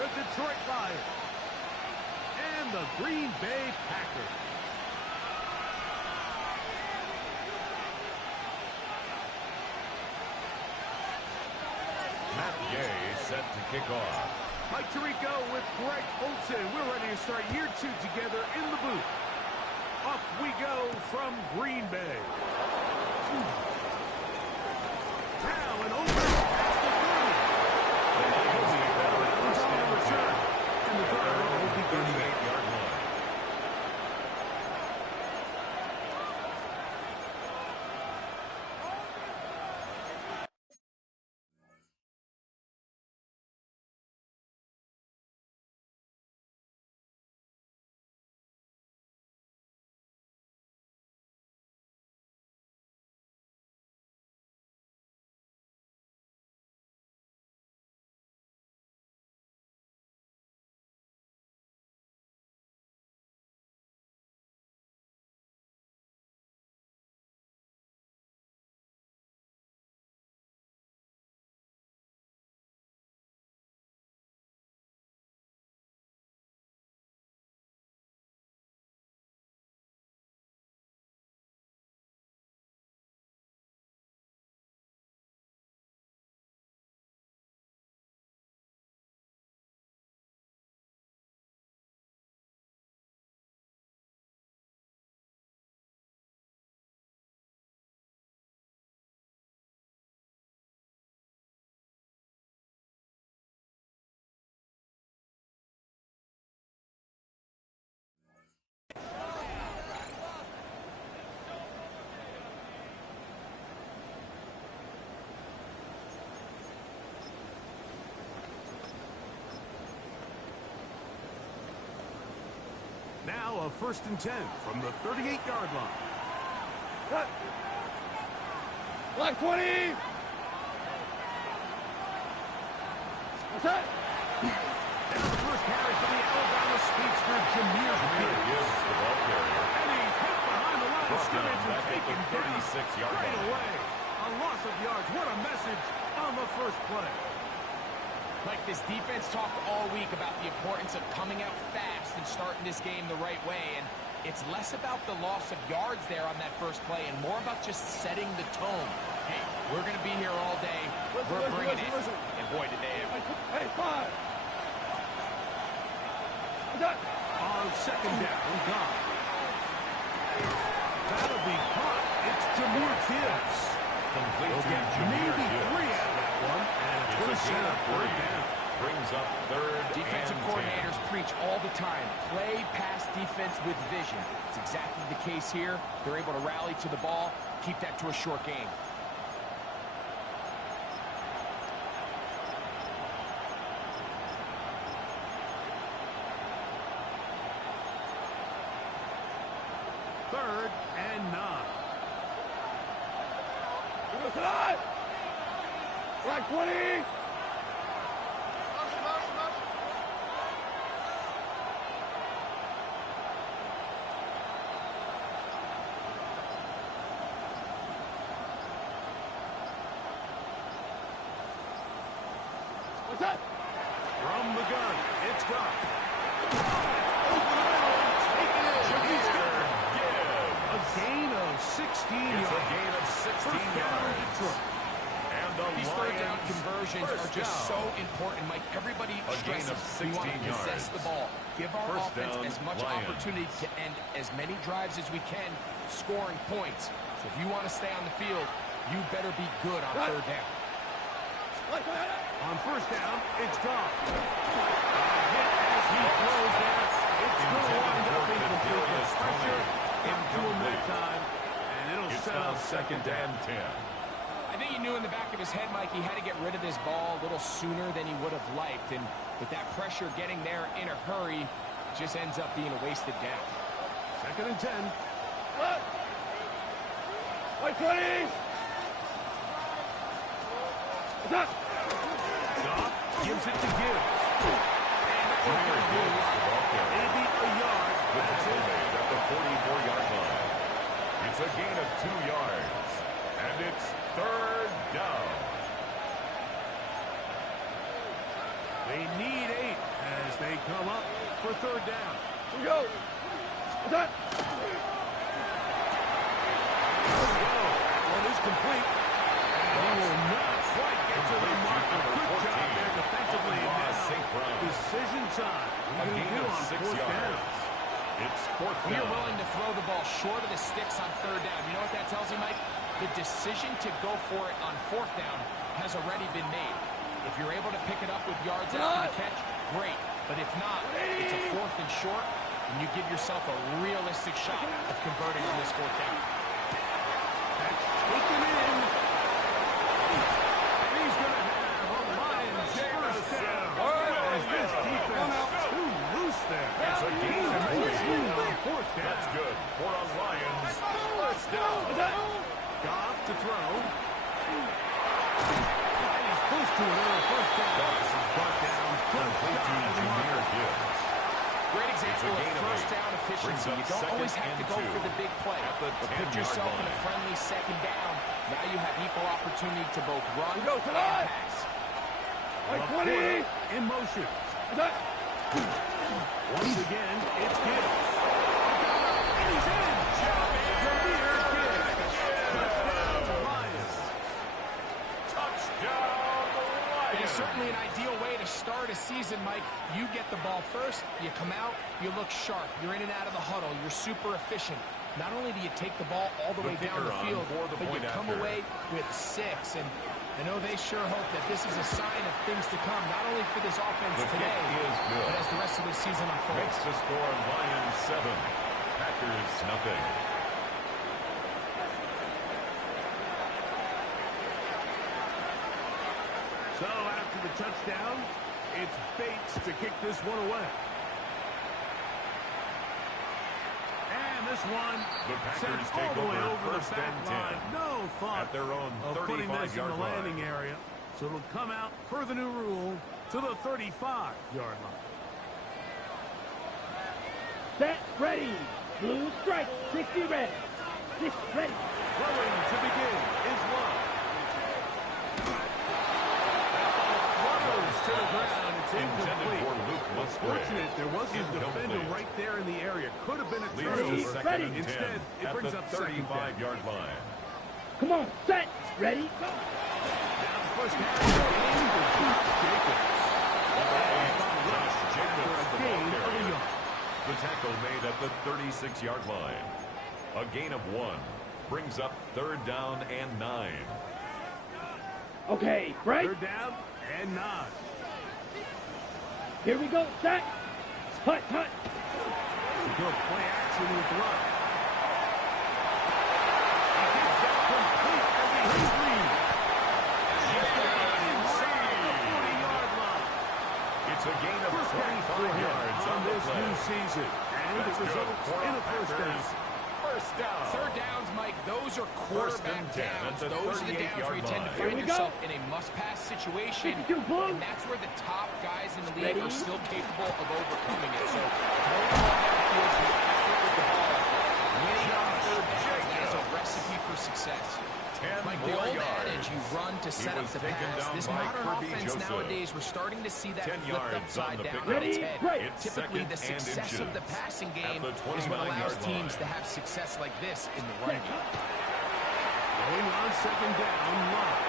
the Detroit Lions, and the Green Bay Packers. Matt Gay set to kick off. Mike Tirico with Greg Olsen. We're ready to start year 2 together in the booth. Off we go from Green Bay. Now and over past the 30. He'll be better on the return. And the drive will be 38-yard line. Now a 1st and 10 from the 38-yard line. Cut. Black 20! What's that? Now the first carry for the Alabama speedster, Jameer Gibbs. The ball carrier. And he's hit behind the line of scrimmage and taken down 36-yard right line. away. A loss of yards. What a message on the first play. Like this defense talked all week about the importance of coming out fast and starting this game the right way, and it's less about the loss of yards there on that first play and more about just setting the tone. Hey, we're going to be here all day. We're bringing it. And boy, did they ever. Hey, 5! On 2nd down, gone. That'll be caught. It's Jameer Gibbs. Complete He'll to get Jameer maybe Gibbs. 3 out of that one, and it's going to set up 3rd down. Brings up 3rd Defensive and coordinators preach all the time. Play pass defense with vision. It's exactly the case here. They're able to rally to the ball, keep that to a short game. Third and 9. Black 20! What's that? From the gun, it's gone. A gain of 16 yards. It's a gain of 16 First down, yards. Detroit. And the These third down Lions conversions first are just down. so important, Mike. Everybody A gain stresses of we want to 16 possess yards. the ball. Give our First offense down, as much Lions. opportunity to end as many drives as we can, scoring points. So if you want to stay on the field, you better be good on third down. On first down, it's gone. Hit as he throws there. It's going to wind up incomplete. The pressure got to him that time, and it'll It's set now up 2nd and 10. I think he knew in the back of his head, Mike, he had to get rid of this ball a little sooner than he would have liked. And with that pressure getting there in a hurry, it just ends up being a wasted down. 2nd and 10. White 20! Goff gives it to Gibbs. Maybe a yard. That's it. At the 44-yard line. It's a gain of 2 yards. And it's 3rd down. They need 8. They come up for third down. Here we go. Attack. One is complete. And will not quite get to the marker. Good job there defensively. Now, decision time. What are you going to do on fourth down? It's fourth When down. you're willing to throw the ball short of the sticks on third down, you know what that tells you, Mike? The decision to go for it on fourth down has already been made. If you're able to pick it up with yards after the catch, great. But if not, it's a fourth and short, and you give yourself a realistic shot of converting on this fourth down. That's taken in. And he's going to have a Lions first down. As this defense too loose there. It's a gain of on fourth down. That's good for a Lions first down. Goff to throw. And he's close to another first down. Brought down. Complete to Jahmyr Gibbs. Great example It's a of gain of first 8. down efficiency. Brings You up don't always second have to and go 2 for the big play. at the But put 10-yard yourself in a line. friendly second down. Now you have equal opportunity to both run Go and tonight. pass. Like A 20. quarter in motion. Attack. Once again, it's Gibbs. And he's in. Jahmyr Gibbs. Touchdown, Lions. Touchdown, It is Lions. certainly an ideal way to start a season, Mike. You get the ball first, you come out, you look sharp, you're in and out of the huddle, you're super efficient. Not only do you take the ball all the way down the kicker on field, for the but you point come after. away with 6. And I know they sure hope that this is a sign of things to come, not only for this offense The kick today, is good. but as the rest of the season unfolds. Makes the score Lions 7, Packers nothing. So after the touchdown, it's Bates to kick this one away. And this one The Packers sent take all the way over over the first back and 10 line. No thought at their own of putting this in 35-yard the landing line. area. So it'll come out per the new rule to the 35-yard line. Set. Ready. Blue strike. 60 red. 6 ready. Throwing to begin is one. Flutters to the ground. It's Intended incomplete. for Luke Musgrave. Fortunate there wasn't a defender Incomplete. right there in the area. Could have been a Leads turnover. to second and 10 Instead, it at brings the up second down. 35-yard line. Come on. Set. Ready. Go. Now the first half of the game for Josh Jacobs. Josh Jacobs, For a the gain ball of a carrier. yard. The tackle made at the 36-yard line. A gain of 1 brings up third down and 9. Okay. Break. Third down and 9. Here we go. Set. Hut. Hut. Good play action with Love. He gets that complete as he hits Reed. Inside the 40-yard line. It's a gain of First down for 25 him yards on on the this play. new season. And it That's good results for in the a first down. Packers. First down. Third downs, Mike, those are First quarterback and 10 at downs. the Those are the downs where you 38-yard tend to line. Here find we yourself go. in a must-pass situation. 52 blue. And that's where the top guys in the league Ready? are still capable of overcoming it. So, throwing the ball downfield, you have to get with the ball. Winning on third downs, that is a recipe for success. 10 Like the more old yards. adage, you run to set up was the taken pass. down This by modern Kirby offense Joseph. nowadays, we're starting to see that 10 flipped yards on upside the down pickup. on its Ready? head. Break. Typically, the Second and success of the inches passing at game the is what allows 29-yard teams line. to have success like this in the running game. Going on second down, Love.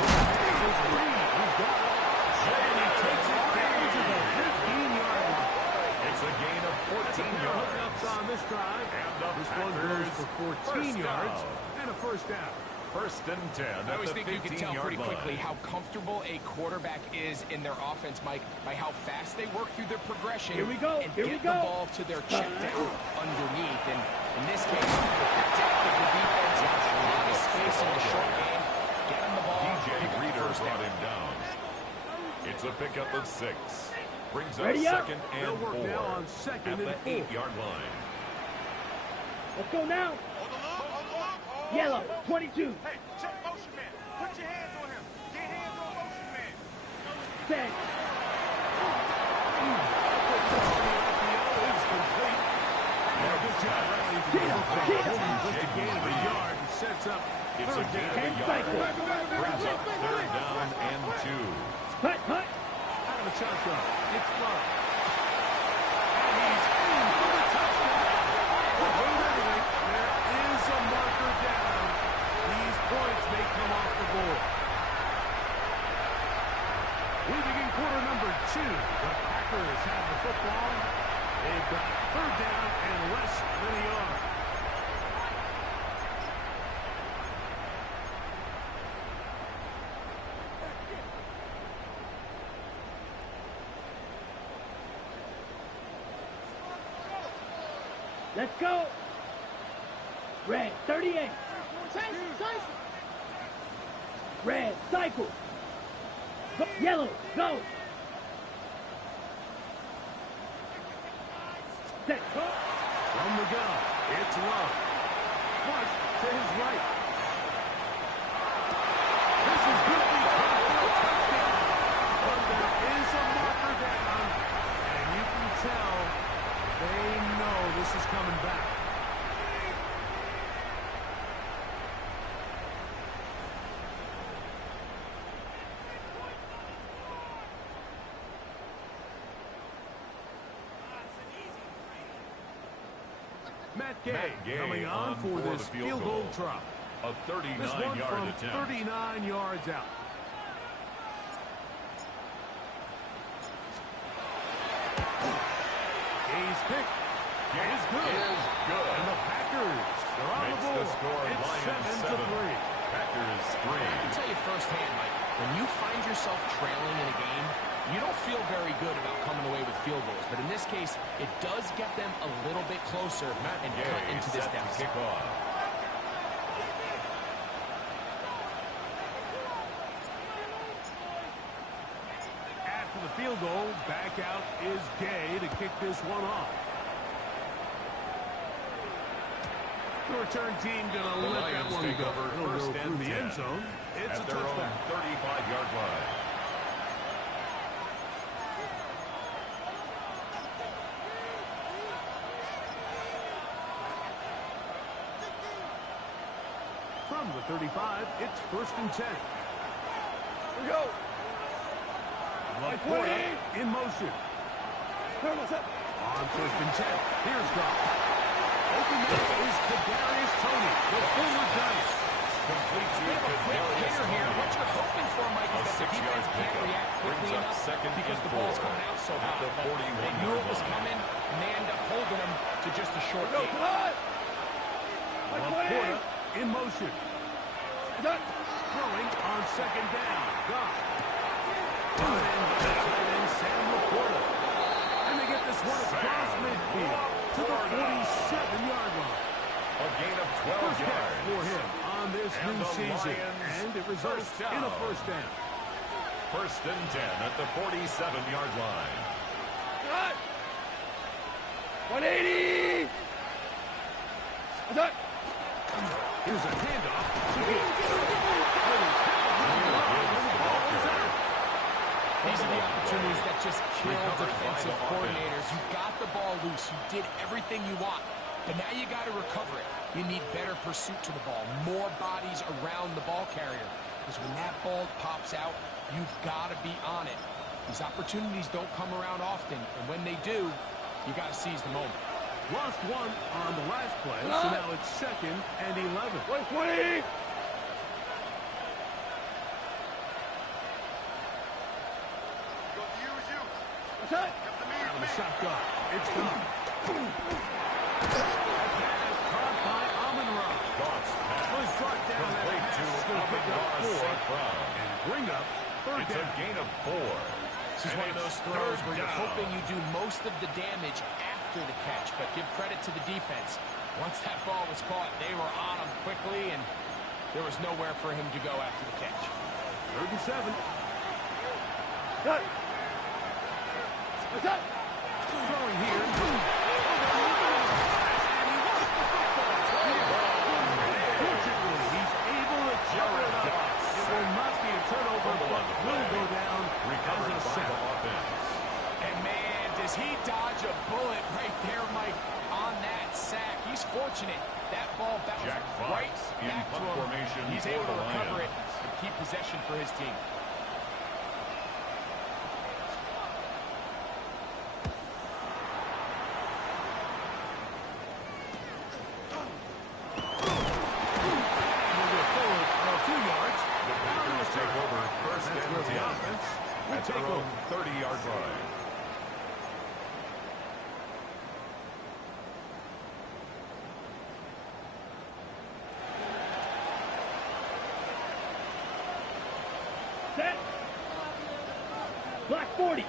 This is Reed. He's got it. And he takes it down to the 15-yard line. It's a gain of 14 Hookups yards. on this drive. And the This one goes Packers for 14 first yards down. and a first down. First and 10 I at always the think you can tell 15-yard pretty quickly line. how comfortable a quarterback is in their offense, Mike, by how fast they work through their progression Here we go. and Here we get go. the ball to their check down underneath. And in this case, the depth of the defense, a lot of space in the short game. Get him the ball, DJ pick up the Reader first brought down. him down. It's a pickup of 6. Brings up Ready up. second They'll and work 4 now on second at and the 4. 8-yard line. Let's go now. Yellow. 22. Hey, check motion man. Put your hands on him. Get hands on motion man. Set. Is complete. Yeah, good job rallying to the football. With the gain of a yard and sets up It's a third gain down. of a yard. Brings up third down and 2. Hut. Hut. I don't the shotgun. It's Love. And he's in for the touchdown. Literally, there is a marker down. These points may come off the board. We begin quarter number 2. The Packers have the football. They've got third down and less than a yard. Let's go. Red, 38. Red, cycle. Go. Yellow, go. Set. From the gun, it's Love. Flush to his right. This is going to be caught for a touchdown. But there is a marker down, and you can tell they know this is coming back. Matt Gay coming on for this field goal try. A This one 39-yard from attempt. 39 yards out. Gay's pick is good. And the Packers are on the Makes board. the score It's 7-3. Packers I can 3. tell you firsthand, Mike, when you find yourself trailing in a game, you don't feel very good about coming away with field goals. But in this case, it does get them a little bit closer and cut into this Set to deficit. kick off. After the field goal, back out is Gay to kick this one off. The return team going to let that Lions one take go. over It'll first go and through the 10 end zone. It's at a their own touchdown. 35-yard line. From the 35, it's first and 10. Here we go. Laporta in motion. Turn us up. On first and 10, here's Goff. Open up is Kadarius Toney, the former Giant. Complete to Quick Kadarius hitter here. Toney. What you're hoping for, Mike, A is that the 6-yard defense can't pickup react quickly brings up enough second because and the ball's 4 coming out so at hot. the But they 41-yard knew it was line. coming, and they end up holding them to just a short Go, gain. come on. Laporta in motion. Throwing on second down. Goff. Tight end Sam Laporta. And they get this one across midfield to the 47-yard line. A gain of 12 First catch yards. for him on this And new the season. Lions And it results first in a down. first down. First and 10 at the 47-yard line. 180. Here's a handoff to him. These are the opportunities that just kill Recovered by defensive the coordinators. You got the ball loose. You did everything you want. But now you got to recover it. You need better pursuit to the ball. More bodies around the ball carrier. Because when that ball pops out, you've got to be on it. These opportunities don't come around often. And when they do, you got to seize the moment. Lost one on the last play, so now it's second and 11. 120. What's that? Out of the shotgun. It's gone. Pass caught by Amon-Ra. Goff's pass. Was brought down at Complete pass. to It's going to pick up Amon-Ra 4 St. Brown. and bring up third It's a down. gain of 4. This is And one of those it's throws third where you're down. hoping you do most of the damage after the catch, but give credit to the defense. Once that ball was caught, they were on him quickly, and there was nowhere for him to go after the catch. Third and 7. Cut. What's that? Throwing here. Fortunately, he's able to jump it up. It will not be a turnover, but will go down Recovered as a by sack. the offense. And man, does he dodge a bullet right there, Mike, on that sack. He's fortunate. That ball bounced Jack Fox right in back to punt him. formation He's for able to the recover it Lions. and keep possession for his team. 30-yard line. Set. Block 40.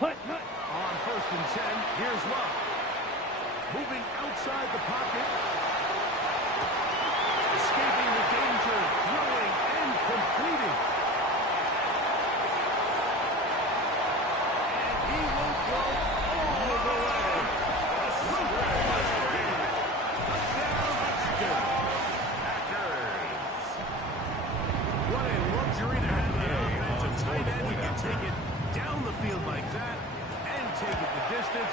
Hut. On 1st and 10, here's Love. Moving outside the pocket. Escaping the danger, throwing and completing. And he will go all the way. Touchdown, Packers. What a luxury to have that offense. A tight end who can take it down the field like that and take it the distance.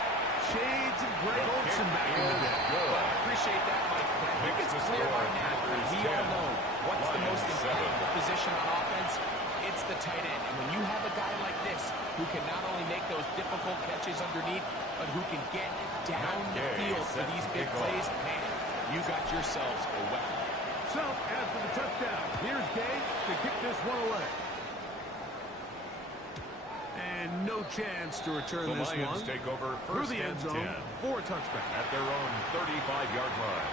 Shades of Greg Olsen back in the day. Well, I appreciate that, Mike, but I think it's clear by now that we all know what's the most important position on offense. It's the tight end. And when you have a guy like this who can not only make those difficult catches underneath, but who can get down the field for these big plays, man, you got yourselves a weapon. So, after the touchdown, here's Gay to kick this one away. And no chance to return The this Lions one. take over Through first the end and zone 10 for a touchback. at their own 35-yard line.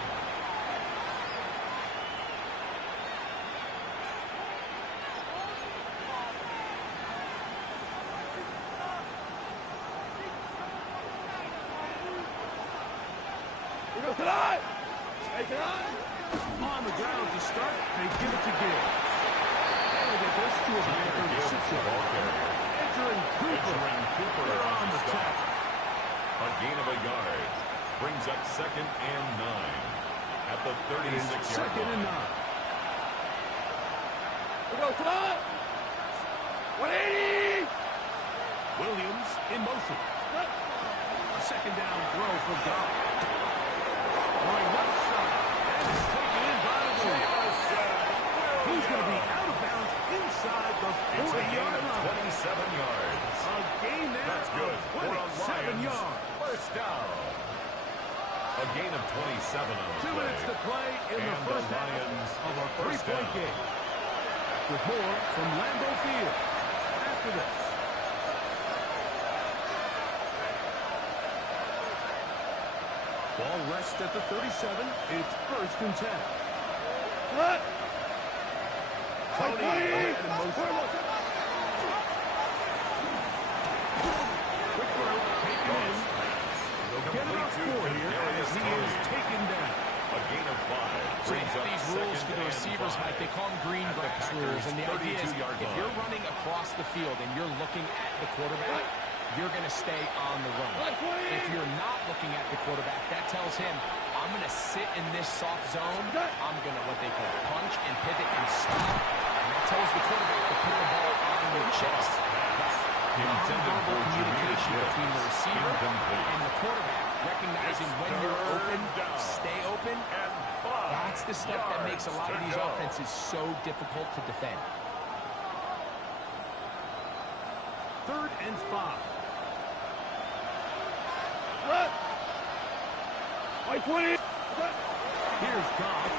Take it on. On the ground to start, they give it to Gill. And they get this to a Panther reception. Entering Cooper. They're on the tap. A gain of a yard brings up 2nd and 9 at the 36-yard Second and line. 9. We go to the 180. Williams in motion. A second down throw for Goff. Going left side. And it's taken in by Williams. He's going to be out of bounds inside the 40-yard line. 27 yards. A gain there. That's good. Of For a 27 Lions yards. first down. A gain of 27 on the 2 play. minutes to play in the And first the half Lions of a first 3-point down. game. With more from Lambeau Field after this. Ball rests at the 37. It's 1st and 10. What? Tony ahead in motion. Quick throw, taken in. They'll get about 4 here as he is taken down. A gain of 5. So they Brings have up these rules 2nd for the and receivers, 5. Mike. They call them green grass rules. And the idea is 32-yard if line. you're running across the field and you're looking at the quarterback, you're going to stay on the run. If you're not looking at the quarterback, that tells him, I'm going to sit in this soft zone. I'm going to what they call punch and pivot and stop. And that tells the quarterback to put the ball on your chest. Nonverbal communication between the receiver and the quarterback, recognizing when you're open, stay open. That's the stuff that makes a lot of these offenses so difficult to defend. 3rd and 5. What? 20. Here's Goff.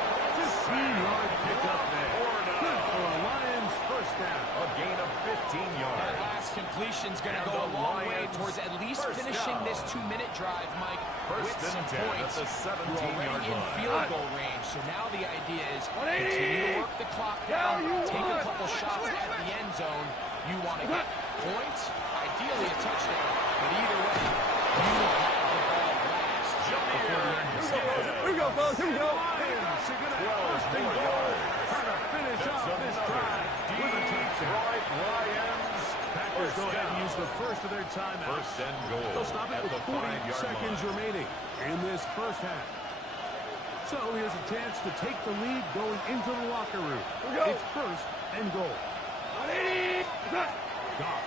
15-yard pickup there. Good for a Lions first down. A gain of 15 That yards. last completion's going to And go a the long way Lions towards at least first finishing down. this 2-minute drive, Mike, with First some and 10 points. at the You're 17-yard already in line. field goal range, so now the idea is 180. continue to work the clock down, take a couple shots at the end zone. You want to get points, ideally a touchdown, but either way, you have the ball last before the end of the season. Here we go, fellas. Here we go. Lions are going to have first and goal. Trying to finish off this drive with a touchdown. Detroit Lions. Packers go ahead and use the first of their timeouts. First and goal. They'll stop it at with the 40 5-yard seconds line. remaining in this first half. So here's a chance to take the lead going into the locker room. we go. It's 1st and goal. 180. Goff.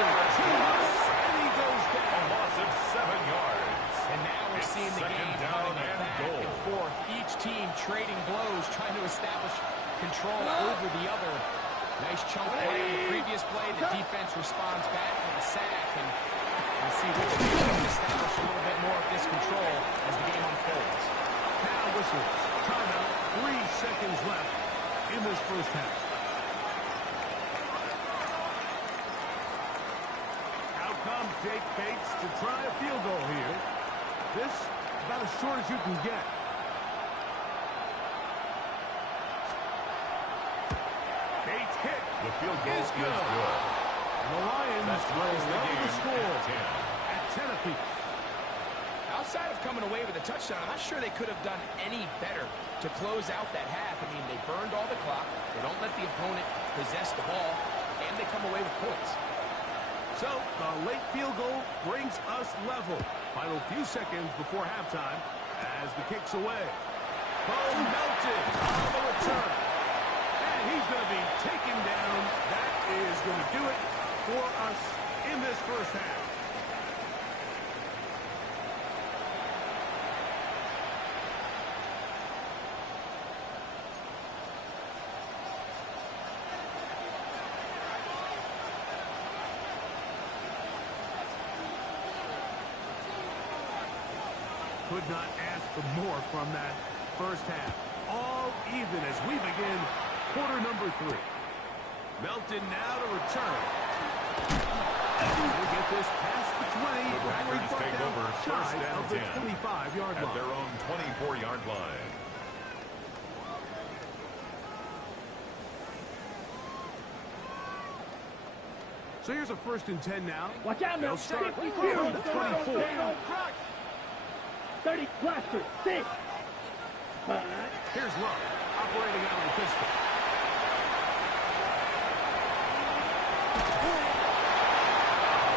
And he goes down. A loss of 7 yards. And now we're It's seeing the second game down coming and back goal. and forth. Each team trading blows, trying to establish control over the other. Nice chunk play on the previous play. The defense responds back with a sack. And We'll see which team can establish a little bit more of this control as the game unfolds. Now whistles. Timeout. 3 seconds left in this first half. Out comes Jake Bates to try a field goal here. This about as short as you can get. Bates hit. The field goal is good. And the Lions That's the level the score game at 10 apiece. Outside of coming away with a touchdown, I'm not sure they could have done any better to close out that half. I mean, they burned all the clock. They don't let the opponent possess the ball, and they come away with points. So, the late field goal brings us level. Final few seconds before halftime as the kick's away. Bo Melton on the return. And he's going to be taken down. That is going to do it for us in this first half. Could not ask for more from that first half. All even as we begin quarter number 3. Melton now to return. We'll get this past the 20 before he's brought down shy of the 25-yard line. At their own 24-yard line. So here's a 1st and 10 now. Watch out now. They'll start Six, from the 24. 30 blaster. 6. 5. Here's Love operating out of the pistol.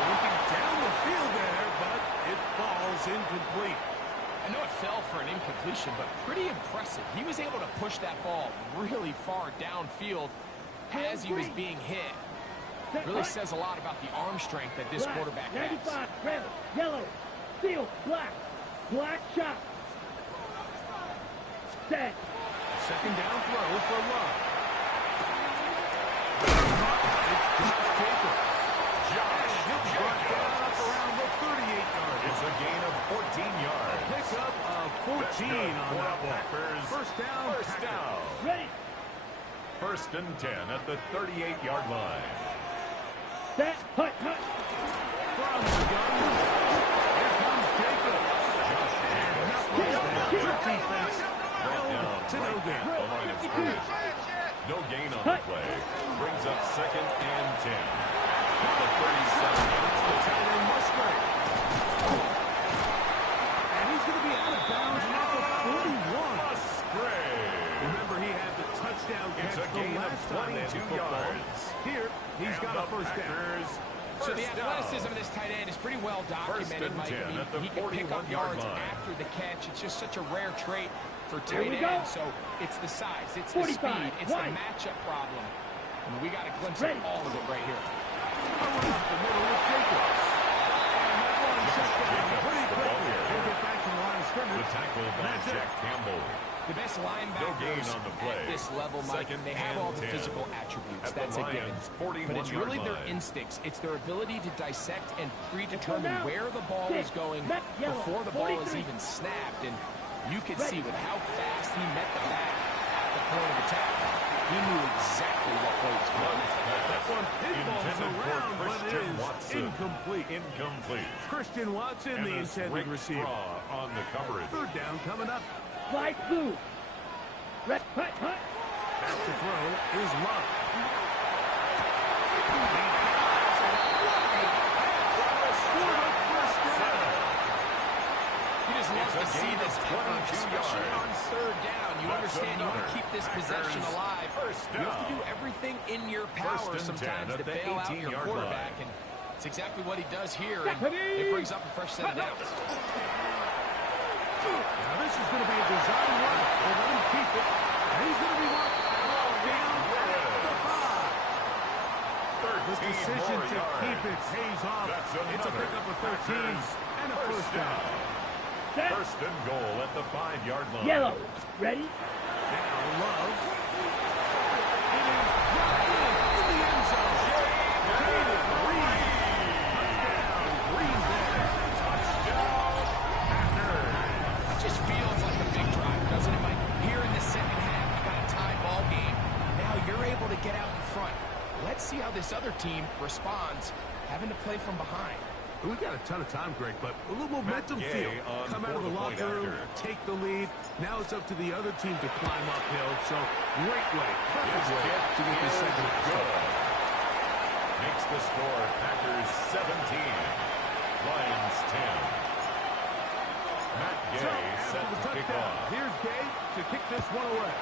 Looking down the field there, but it falls incomplete. I know it fell for an incompletion, but pretty impressive. He was able to push that ball really far downfield as he was being hit. Really says a lot about the arm strength that this quarterback has. 95, red, yellow, steel, black. Black shot. Set. Second down throw for Love. Josh Jacobs. Around the 38-yard. It's a gain of 14 yards. Pickup of 14 on that one. Packers. First down. First down. Ready. 1st and 10 at the 38-yard line. Set. Hut, hut. From the gun. Here comes Jacobs. Defense held to no gain. The line of scrimmage. No gain on the play. Brings up 2nd and 10. The 37. It's the tight end Musgrave. And he's going to be out of bounds at the 41. Musgrave. Remember, he had the touchdown catch the last time they had the football. Here, he's got a first down. So the athleticism of this tight end is pretty well documented, Mike. I mean, he can pick up yards after the catch. It's just such a rare trait for tight ends. So it's the size, it's the speed, it's the matchup problem. And we got a glimpse of all of it right here. Up the middle with Jacobs. And that one check down pretty quickly. He'll get back to the line of scrimmage. The tackle by Jack Campbell. The best No gain linebackers on the play. at this level, Mike, Second they have all the 10. physical attributes. At the That's a given. Lions' 41 But it's really yard their line. instincts. It's their ability to dissect and predetermine Now. where the ball is going Yellow. before the ball is 43. even snapped. And you could see with how fast he met the back at the point of attack, he knew exactly what play was coming. That one pinballs Intended for around, but it Christian is Watson. incomplete. Incomplete. Christian Watson, And the a intended Rick receiver. Straw on the coverage. Third down coming up. Fly blue. Red, hut, hut. Back to throw is Love. You just love to see this effort, 22 especially on yards. third down. You That's understand you want to another. keep this possession Packers alive. first You have to down. do everything in your power First and 10 sometimes at to the bail out your 18-yard quarterback. line. And it's exactly what he does here. And it brings up a fresh set of downs. Now this is going to be a design run. They'll let him keep it. And he's going to be marked down at the 5. The decision to keep it pays off. It's a pickup of 13 and a first down. Set. First and goal at the 5-yard line. Yellow. Ready. Now Love. It is dropped in the end zone. Jaden Reed. Touchdown, Green Bay. see how this other team responds, having to play from behind. We got a ton of time, Greg, but a little momentum Gay feel. on Come out of the locker room, take the lead. Now it's up to the other team to climb uphill. So great way, perfect way to get this second half started. Makes the score Packers 17, Lions 10. Matt Gay So after set the to kick touchdown, off. here's Gay to kick this one away.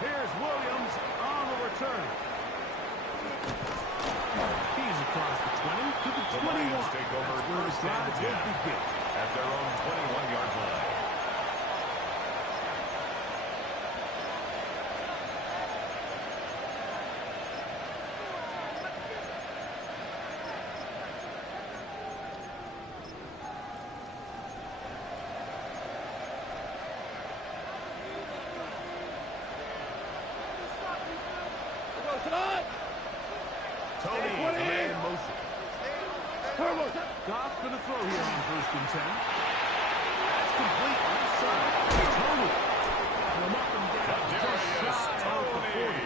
Here's Williams on the return. He's across the 20 to the 21. Lions take over That's where the first drive and will 10 begin. at their own 21-yard line. Tony, man in motion. Goff going to throw here on 1st and 10. That's complete. Outside. Tony. Come up and down. Just shy of the 40.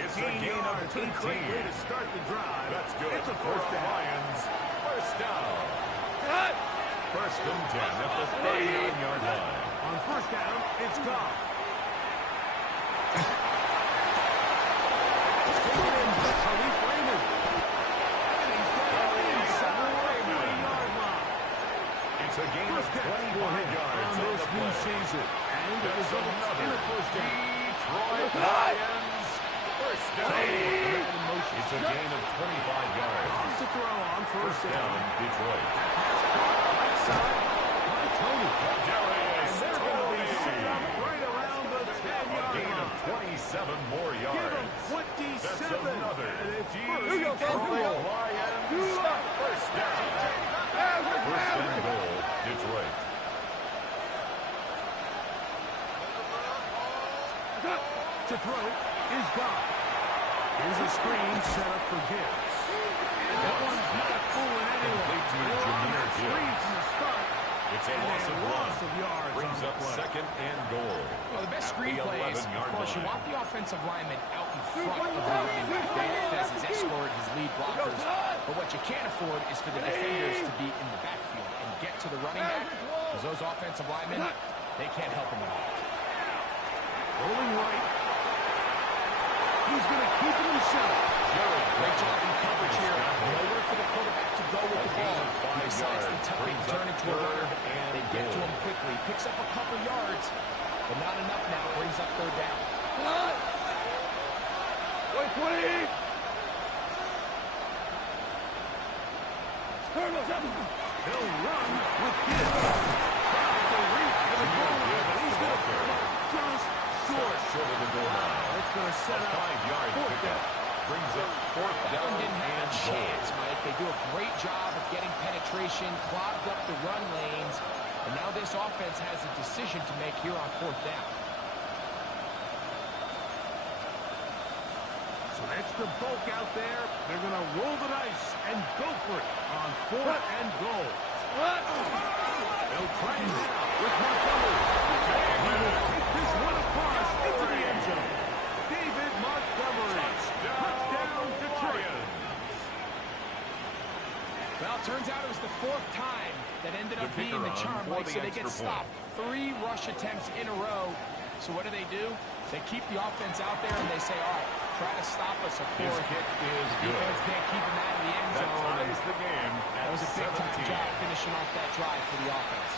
It's a gain of 15. Great way to start the drive. That's good. It's a first down. Lions, first down. First and 10 at the 39-yard line. On 1st down, it's Goff. It's a gain of 25 yards on this new season. And it There's results in a first down. Detroit Lions, first down. It's a gain of 25 yards. Off to throw on First down, Detroit. Right side by Tony. Darius And they're going to be Tony. set up right around the A 10-yard gain of line. 27 more Give yards. him 27. That's another And it's Detroit Lions, first down. First and goal, Detroit. To throw is Goff. Here's a screen set up for Gibbs. And that one's not fooling anyone. Complete to They were on Jameer that screen Gibbs. from the start. It's a And loss of loss one. of yards Brings on the up play. second and goal. Well, the best At screen the plays, of 11-yard course, you line. want the offensive lineman out in front of the running back. They act as his escort, his lead blockers. But what you can't afford is for the defenders to be in the backfield and get to the running back, because those offensive linemen, they can't help him at all. Rolling right. He's going to keep it himself. Great job in coverage here. Nowhere for the quarterback to go with the ball. He decides to tuck it and turn into a runner. They get to him quickly. Picks up a couple yards, but not enough now. Brings up third down. 20. He'll run with Gibbs. Trying to reach for the goal line, but he's going to come up just short. Short of the goal line. It's going to set up 5-yard fourth pickup. down. Brings up fourth That down one didn't have and a goal. chance, Mike. They do a great job of getting penetration, clogged up the run lanes, and now this offense has a decision to make here on fourth down. Some extra bulk out there. They're going to roll the dice and go for it on 4th and goal. They'll try it now with Montgomery. He will take this one across into the end zone. David Montgomery. Touchdown, Detroit. Well, it turns out it was the fourth time that ended up The being kicker the on charm, for Mike, the so they get extra point. stopped. 3 rush attempts in a row. So what do? They keep the offense out there and they say, all right, try to stop us a His fourth. kick is Defense good. can't keep him out of the end That zone. ties the game That at was a big-time 17. job finishing off that drive for the offense.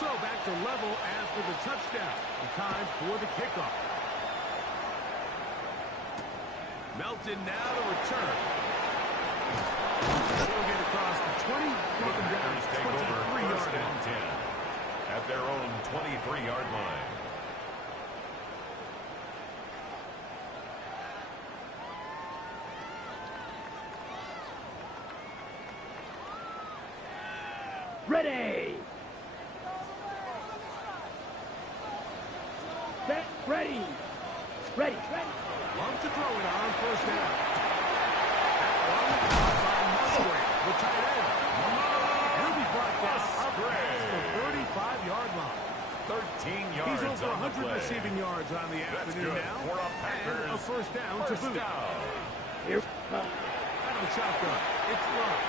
So back to level after the touchdown. And time for the kickoff. Melton now to return. He'll get across the 20, broken down Packers take over 23-yard first line. and 10 at their own 23-yard line. Ready. Set. Ready. Ready. Love to throw it on 1st down. That one caught by Musgrave, the tight end. With down up past the 35-yard line. 13 yards. He's over on the 100 play. receiving yards on the That's afternoon good now. for a And Packers a first down to boot. down. Here. Out of the shotgun. It's Love.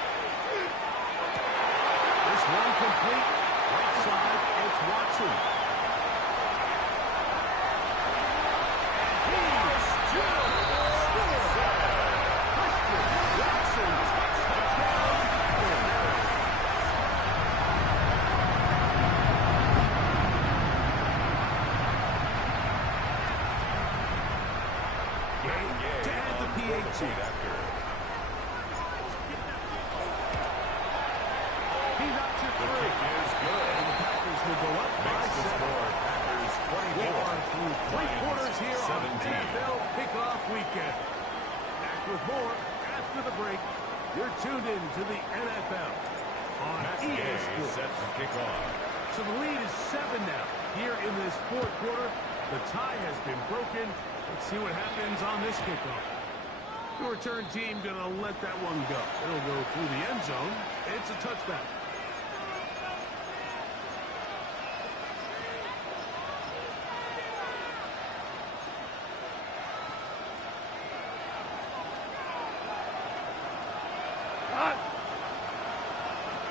This one complete. Right side, it's Watson. And he's still Watson, touchdown. To add the PAT. He knocks it The through. kick is good. And the Packers will go up by Makes the 7. score Packers We 24. are through 3 quarters here on 17. NFL Kickoff Weekend. Back with more after the break. You're tuned in to the NFL on EA Gay Sports. set to kick off. So the lead is 7 now. Here in this fourth quarter, the tie has been broken. Let's see what happens on this kickoff. The return team going to let that one go. It'll go through the end zone. It's a touchback.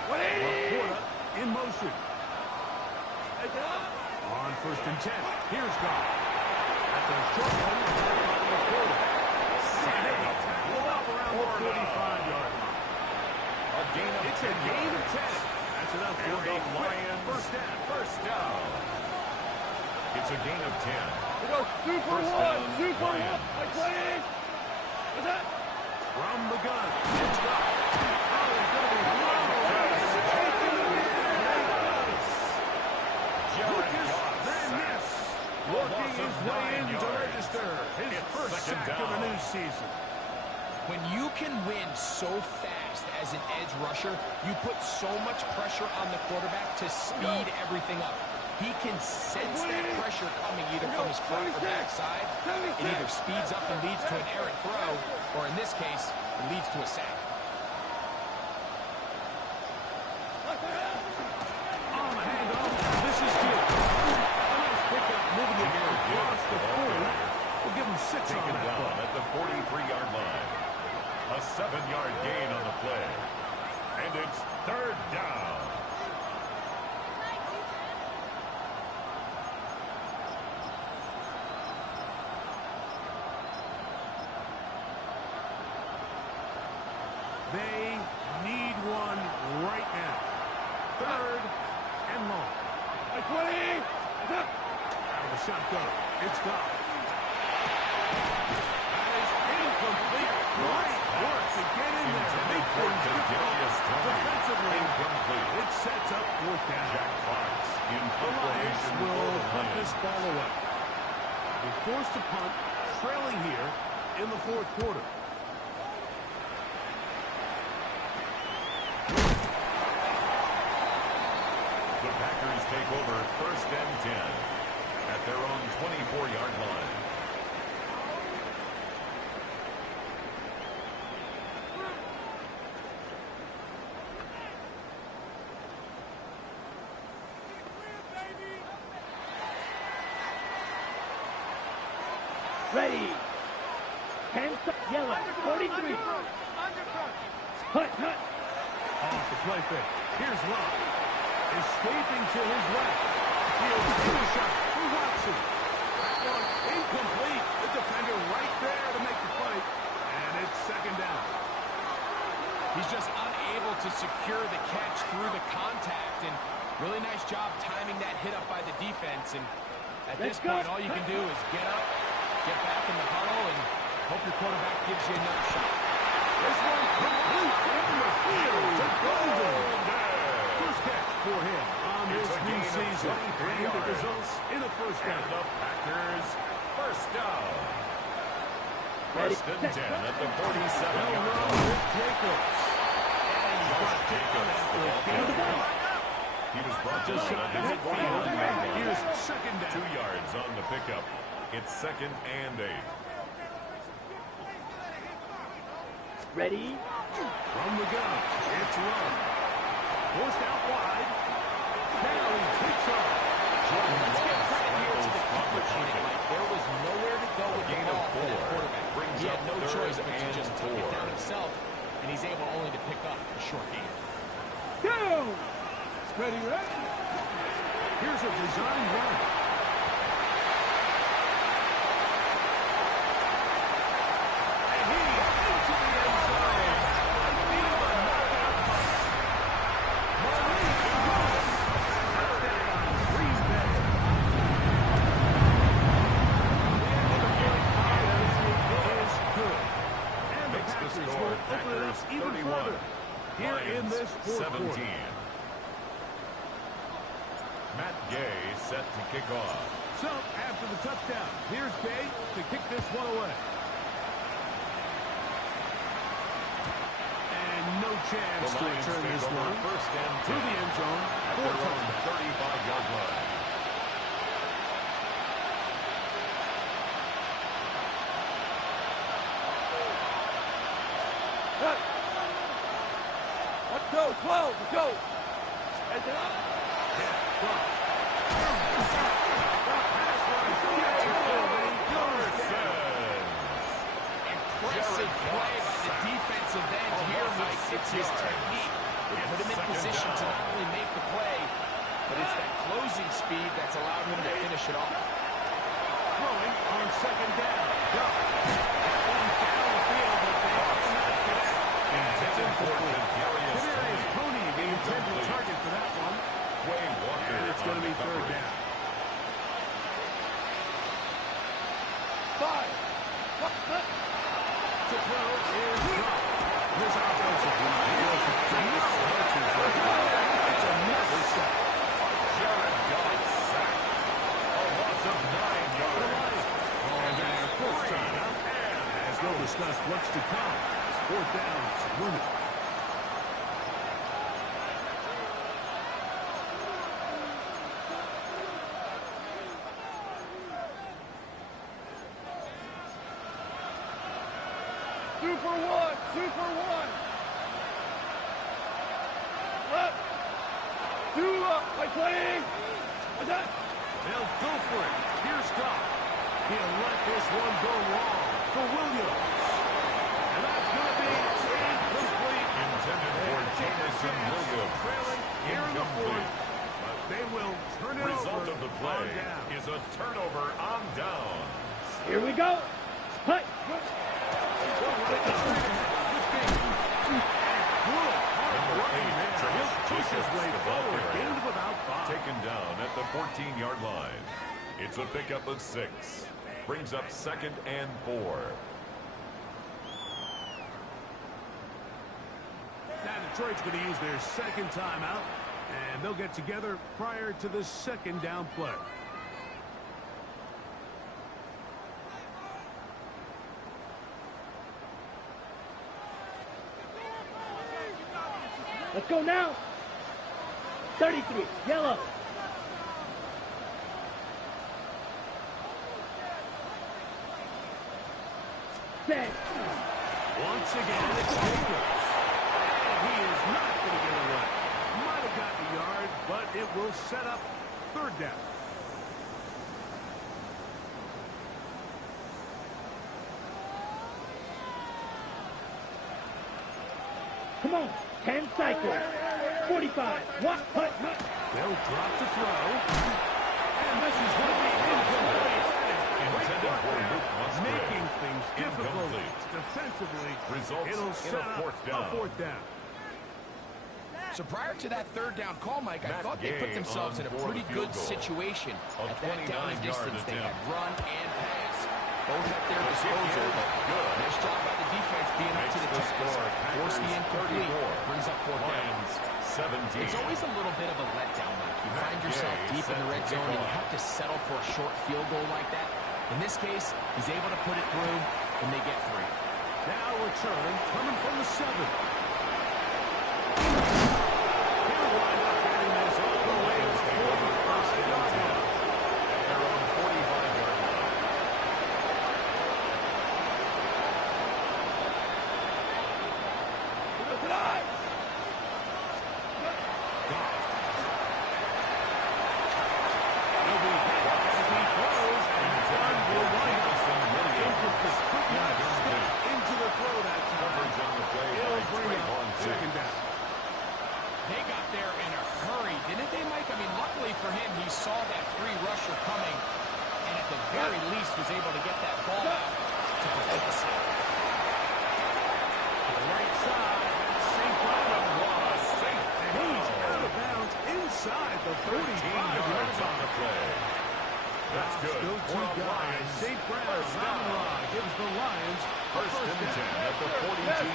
Laporta in motion. On 1st and 10. Here's Goff. That's a short one. Laporta. And they tackle up around the 45-yard line. It's a gain of 10. That's enough for a Lions first down. First down. It's a gain of 10. We go 2 for First 1. down, 2 for 1. Lions. Like 20. What's that? From the gun. It's Goff. Oh, he's going to be Lucas Van Ness working his way in to register his first sack of the new season. When you can win so fast as an edge rusher, you put so much pressure on the quarterback to speed everything up. He can sense that pressure coming either from his front or backside. It either speeds up and leads to an errant throw, or in this case, it leads to a sack. On the handoff, this is good. A nice pickup moving it across the 40. We'll give him 6 on Taken that down play. at the 43-yard line. A 7-yard gain on the play. And it's 3rd down. They need one right now. 3rd and long. Like 20. Out of the shotgun. It's Goff. That is incomplete. Great work to get in there. Make things difficult. Defensively, Incomplete. it sets up 4th down. Jack Fox in The Lions preparation will for the punt Lions. this ball away. They're forced to punt, trailing here in the 4th quarter. The Packers take over 1st and 10 at their own 24-yard line. Ready. 10 yellow. 43. Hut, hut. Off the play fake. Here's Love. Escaping to his left. Fields in the shot for Watson. That one incomplete. The defender right there to make the play. And it's 2nd down. He's just unable to secure the catch through the contact, and really nice job timing that hit up by the defense. And at this point, all you can do is get up, get back in the huddle, and hope your quarterback gives you another shot. This one complete in the field to Golden. First catch for him on this new season. And it results in a first And down. the Packers first down. 1st and 10 at the 47-yard Well line. with Jacobs. And he's brought down after a gain. He was brought Just down shy at of his midfield. 41-yard line. Here's 2nd down. 2 yards on the pickup. It's 2nd and 8. Ready. From the gun, it's Love. Forced out wide. Now he takes off. Let's give credit here to the coverage unit. Like, there was nowhere to go with the ball for that quarterback. He had no choice but to just tuck it down himself, and he's able only to pick up a short gain. Go! Ready, ready? Here's a design run. And he's into the end zone. He's a knockout punt. Malik goes. Touchdown, Green Bay. The extra point is good. And the Packers will open it up even further here in this fourth quarter. Matt Gay set to kick off. So, after the touchdown, here's Gay to kick this one away. And no chance to return this one. First and 10 Through the end zone. at their own 35-yard line. Let's go, 12, let's go. Head down. Impressive play by the defensive end here, Mike. It's his technique. It put him in position to not only make the play, but it's that closing speed that's allowed him to finish it off. Throwing on second down. That one down the field, but they cannot connect. Intended for Kadarius Kadarius Toney, the intended target for that one. Way Walker. And it's going to be third down. 5. To throw is dropped. This offensive line goes to tremendous coaches right now. It's another sack. Jared Goff sack. A loss of 9 yards. And that's a first time. As they'll discuss what's to come. It's fourth down. It's looming. Two for one. Left. 2 up. By playing. What's that? They'll go for it. Here's Goff. He'll let this one go long for Williams. And that's going to be incomplete. Intended for Jameson Williams. Trailing here in the fourth. But they will turn it Result over of the play on down. is a turnover on down. Here we go. Hut. Taken down at the 14-yard line. It's a pickup of 6. Brings up second and 4. Now Detroit's going to use their second timeout, and they'll get together prior to the second down play. Let's go now. 33. Yellow. Set. Once again, it's Jacobs. And he is not going to get away. Might have gotten a yard, but it will set up third down. Come on. 10 cycles. 45. What? Hut. They'll drop to throw. And this is going to be incomplete. Intended for Luke Musgrave. Making things difficult Incomplete. defensively. Results It'll in set a up fourth down. a fourth down. So prior to that third down call, Mike, I Matt thought they put Gay themselves on in a for pretty the field good goal. situation A at that down and 29-yard distance. They had attempt. run and pass, both at their The kick disposal. is good. Nice job by the defense being up to the Makes the task. score Force the Packers incomplete. 34. Brings up fourth down. Lions 17. It's always a little bit of a letdown, Mike. You find yourself Gay deep in set the to red kick zone and you off. have to settle for a short field goal like that. In this case, he's able to put it through, and they get 3. Now return coming from the 7.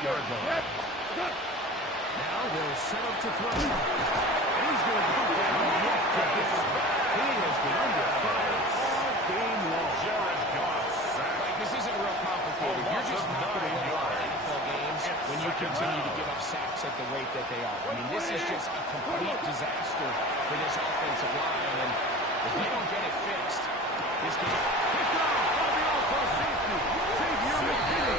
15-yard line. Now they'll set up to throw. And he's going to put down yet again. He has been under fire all game long. Jared Goff sacked. Like, this isn't real complicated. You're just not going to win a lot of NFL games when you continue to give up sacks at the rate that they are. I mean, this is just a complete disaster for this offensive line, and if they don't get it fixed, this game... Picked off by the all-cross safety. Xavier McKinney.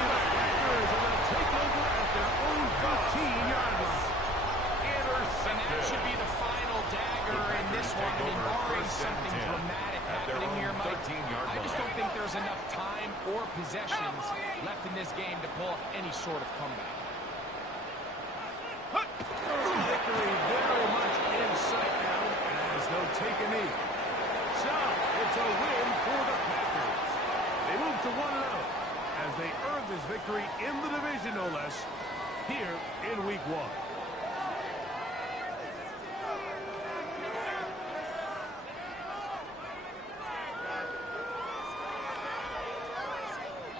And the Packers are going to take over at their own 15-yard line. And that should be the final dagger in this one. I mean, barring something dramatic happening here, Mike, I just don't think there's enough time or possessions left in this game to pull off any sort of comeback. Victory very much in sight now as they'll take a knee. So, it's a win for the Packers. They move to 1-0 as they earn this victory in the division, no less, here in Week 1.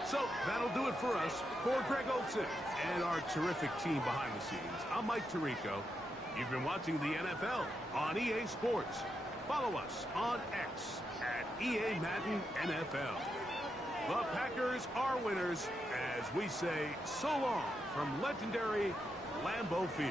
So, that'll do it for us. For Greg Olsen and our terrific team behind the scenes, I'm Mike Tirico. You've been watching the NFL on EA Sports. Follow us on X at EA Madden NFL. The Packers are winners as we say so long from legendary Lambeau Field.